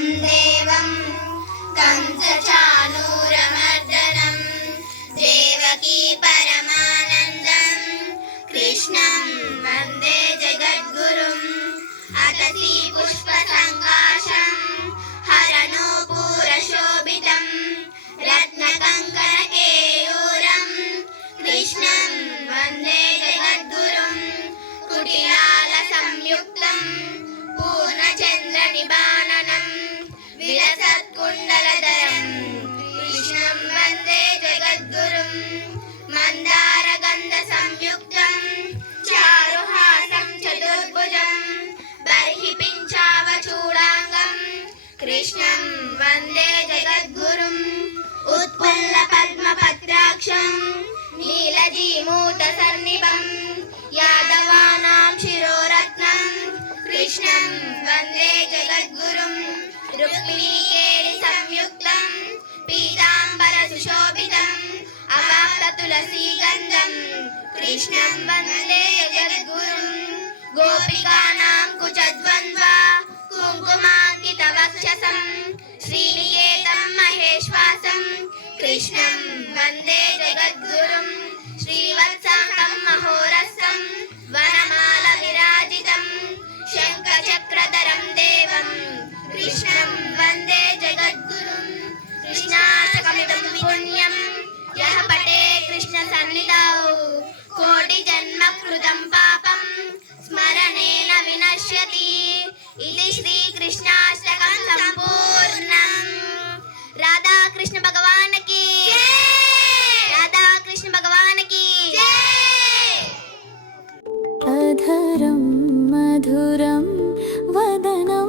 तं देवं कंसचाणूरमर्दनं देवकी परमानन्दं कृष्णं वन्दे जगद्गुरुम् अतति पुष्पसङ्काशं हरणोपूरशोभितं रत्नकङ्कणकेयूरं कृष्णं वन्दे जगद्गुरुं कुटिलालसंयुक्तं पूर्णचन्द्रनिबाणनं विलसत्कुण्डलधरं कृष्णं वन्दे जगद्गुरुं मन्दारगन्धसंयुक्तं चारुहासं चतुर्भुजं बर्हि पिञ्चावचूडाङ्गं कृष्णं वन्दे जगद्गुरुम् उत्पुल्लपद्मपत्राक्षं नीलजीमूतसन्निभं यादवानां शिरोरत्नं कृष्णं वन्दे जगद्गुरुं रुक्मिणीकेलिसंयुक्तं कृष्णं वन्दे जगद्गुरुं गोपिकानां कुचद्वन्द्वा कुङ्कुमाङ्कितवक्षसं श्रीनिकेतं महेश्वासं कृष्णं वन्दे जगद्गुरुं श्रीवत्साङ्गं महोरसं वनमालविराजितं शङ्खचक्रधरं देवं कृष्णं वन्दे जगद्गुरुं कृष्णाष्टकमिदं पुण्यं यः पटे कृष्णसन्निधौ కోటి జన్మ కృతం పాపం స్మరణేన వినశ్యతి ఇది శ్రీ కృష్ణాష్టకం సంపూర్ణం రాధా కృష్ణ భగవానికి రాధా కృష్ణ భగవానికి అధరం మధురం వదనం